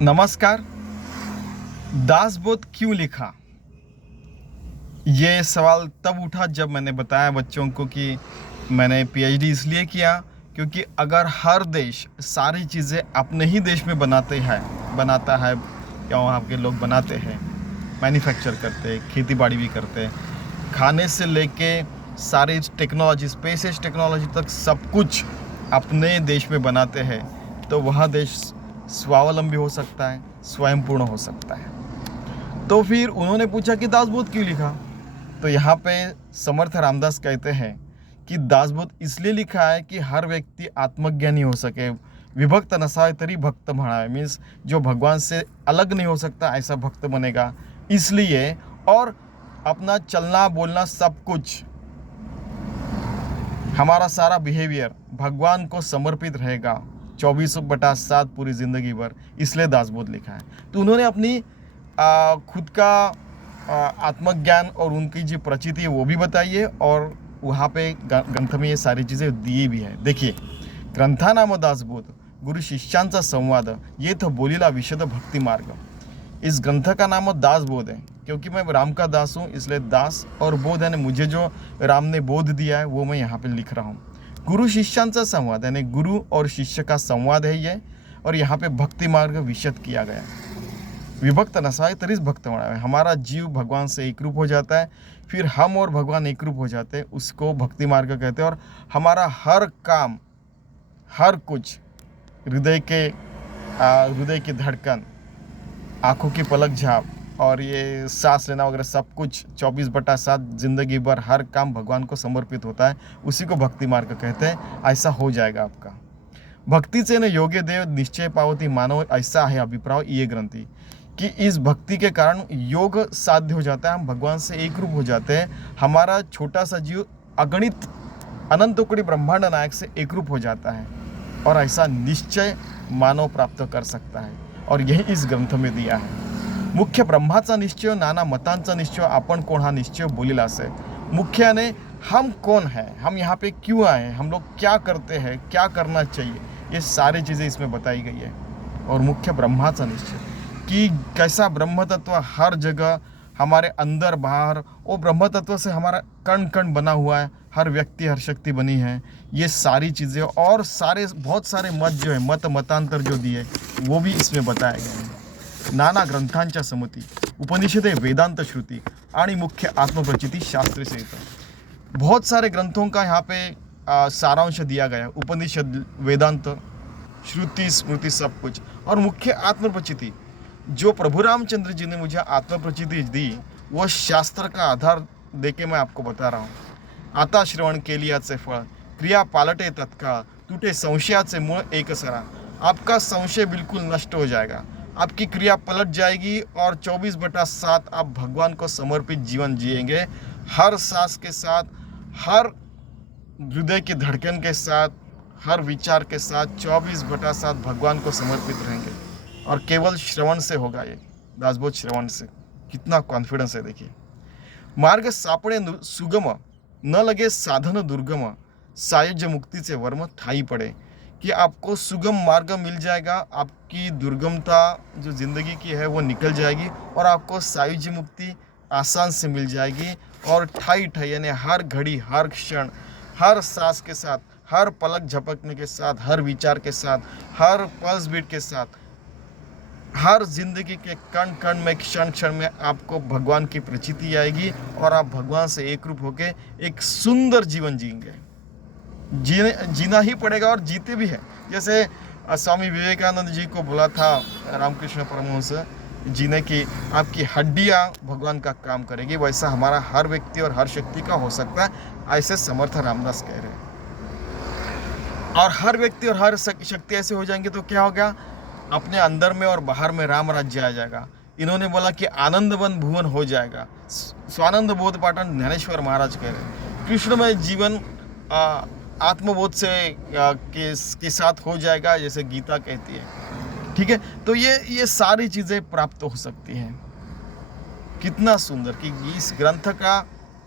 नमस्कार। दासबोध क्यों लिखा? ये सवाल तब उठा जब मैंने बताया बच्चों को कि मैंने पीएचडी इसलिए किया क्योंकि अगर हर देश सारी चीज़ें अपने ही देश में बनाता है या वहाँ के लोग बनाते हैं, मैन्युफैक्चर करते हैं, खेती बाड़ी भी करते हैं, खाने से लेके सारी टेक्नोलॉजी, स्पेस टेक्नोलॉजी तक सब कुछ अपने देश में बनाते हैं, तो वह देश स्वावलंबी हो सकता है, स्वयंपूर्ण हो सकता है। तो फिर उन्होंने पूछा कि दासबोध क्यों लिखा? तो यहाँ पे समर्थ रामदास कहते हैं कि दासबोध इसलिए लिखा है कि हर व्यक्ति आत्मज्ञानी हो सके, विभक्त नसावे तरी भक्त म्हणावे, मीन्स जो भगवान से अलग नहीं हो सकता ऐसा भक्त बनेगा, इसलिए। और अपना चलना बोलना सब कुछ, हमारा सारा बिहेवियर भगवान को समर्पित रहेगा 24/7 पूरी ज़िंदगी भर, इसलिए दासबोध लिखा है। तो उन्होंने अपनी खुद का आत्मज्ञान और उनकी जो प्रचिति है वो भी बताई है, और वहाँ पे ग्रंथ में ये सारी चीज़ें दी भी है। देखिए, ग्रंथा नाम दासबोध, गुरु शिष्यांचा संवाद, ये तो बोलीला विशद भक्ति मार्ग। इस ग्रंथ का नाम दासबोध है क्योंकि मैं राम का दास हूँ, इसलिए दास और बोध यानी मुझे जो राम ने बोध दिया है वो मैं यहाँ पे लिख रहा हूँ। गुरु शिष्यांचा संवाद यानी गुरु और शिष्य का संवाद है ये, और यहाँ पे भक्ति मार्ग विशद किया गया है। विभक्त नसाए तरीस भक्त बनाए, हमारा जीव भगवान से एक रूप हो जाता है, फिर हम और भगवान एक रूप हो जाते हैं, उसको भक्ति मार्ग कहते हैं। और हमारा हर काम, हर कुछ, हृदय की धड़कन, आँखों की पलक झाप और ये सांस लेना वगैरह सब कुछ 24/7 जिंदगी भर हर काम भगवान को समर्पित होता है, उसी को भक्ति मार्ग कहते हैं। ऐसा हो जाएगा आपका। भक्तीचे न योग्य देव निश्चय पावती मानव, ऐसा है अभिप्राय ये ग्रंथी कि इस भक्ति के कारण योग साध्य हो जाता है, हम भगवान से एक रूप हो जाते हैं, हमारा छोटा सा जीव अगणित अनंत कोटि ब्रह्मांड नायक से एक रूप हो जाता है, और ऐसा निश्चय मानव प्राप्त कर सकता है, और यही इस ग्रंथ में दिया है। मुख्य ब्रह्माचा निश्चय, नाना मतांचा निश्चय, आपण कोण हा निश्चय बोलीला से। मुख्य ने हम कौन है, हम यहाँ पे क्यों आए हैं, हम लोग क्या करते हैं, क्या करना चाहिए, ये सारी चीज़ें इसमें बताई गई है। और मुख्य ब्रह्माचा निश्चय कि कैसा ब्रह्म तत्व हर जगह हमारे अंदर बाहर, वो ब्रह्म तत्व से हमारा कण कण बना हुआ है, हर व्यक्ति हर शक्ति बनी है, ये सारी चीज़ें और बहुत सारे मत जो है, मतांतर जो दिए वो भी इसमें बताए गए हैं। नाना ग्रंथांच्या समती, उपनिषदे वेदांत श्रुति आणि मुख्य आत्मप्रचिति शास्त्र से। बहुत सारे ग्रंथों का यहाँ पे सारांश दिया गया है, उपनिषद, वेदांत, श्रुति, स्मृति, सब कुछ। और मुख्य आत्मप्रचिति, जो प्रभु रामचंद्र जी ने मुझे आत्मप्रचिति दी, वो शास्त्र का आधार देके मैं आपको बता रहा हूँ। आता श्रवण केलियाचे फळ, क्रिया पालटे तत्काळ, टूटे संशयाचे मूळ एक सरा। आपका संशय बिल्कुल नष्ट हो जाएगा, आपकी क्रिया पलट जाएगी, और 24/7 आप भगवान को समर्पित जीवन जिएंगे। हर सांस के साथ, हर हृदय की धड़कन के साथ, हर विचार के साथ 24/7 भगवान को समर्पित रहेंगे, और केवल श्रवण से होगा ये, दासबोध श्रवण से। कितना कॉन्फिडेंस है देखिए। मार्ग सापडे सुगम, न लगे साधन दुर्गम, सायुज्य मुक्तीचे वर्म ठाई पड़े, कि आपको सुगम मार्ग मिल जाएगा, आपकी दुर्गमता जो ज़िंदगी की है वो निकल जाएगी, और आपको सायुज्य मुक्ति आसान से मिल जाएगी। और ठाई ठाई यानी हर घड़ी, हर क्षण, हर सांस के साथ, हर पलक झपकने के साथ, हर विचार के साथ, हर पल्स बीट के साथ, हर जिंदगी के कण कण में, क्षण क्षण में आपको भगवान की प्रचिति आएगी, और आप भगवान से एक रूप होकर एक सुंदर जीवन जिएंगे। जीना ही पड़ेगा, और जीते भी हैं। जैसे स्वामी विवेकानंद जी को बोला था रामकृष्ण परमहंस जी ने कि आपकी हड्डियां भगवान का काम करेगी, वैसा हमारा हर व्यक्ति और हर शक्ति का हो सकता है, ऐसे समर्थ रामदास कह रहे हैं। और हर व्यक्ति और हर शक्ति ऐसे हो जाएंगे तो क्या हो गया, अपने अंदर में और बाहर में राम राज्य आ जाएगा। इन्होंने बोला कि आनंदवन भुवन हो जाएगा। स्वानंद बोध पाटन ज्ञानेश्वर महाराज कह रहे हैं, कृष्णमय जीवन आत्मबोध से के साथ हो जाएगा, जैसे गीता कहती है। ठीक है, तो ये सारी चीज़ें प्राप्त हो सकती हैं। कितना सुंदर कि इस ग्रंथ का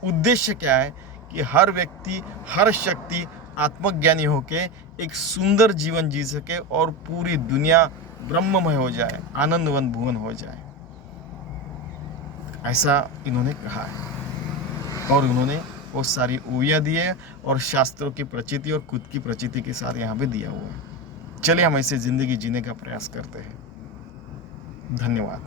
उद्देश्य क्या है कि हर व्यक्ति, हर शक्ति आत्मज्ञानी होके एक सुंदर जीवन जी सके, और पूरी दुनिया ब्रह्ममय हो जाए, आनंदवन भुवन हो जाए, ऐसा इन्होंने कहा है। और उन्होंने बहुत सारी ओवियाँ दी है और शास्त्रों की प्रचिति और खुद की प्रचिति के साथ यहाँ पे दिया हुआ है। चलिए हम ऐसे ज़िंदगी जीने का प्रयास करते हैं। धन्यवाद।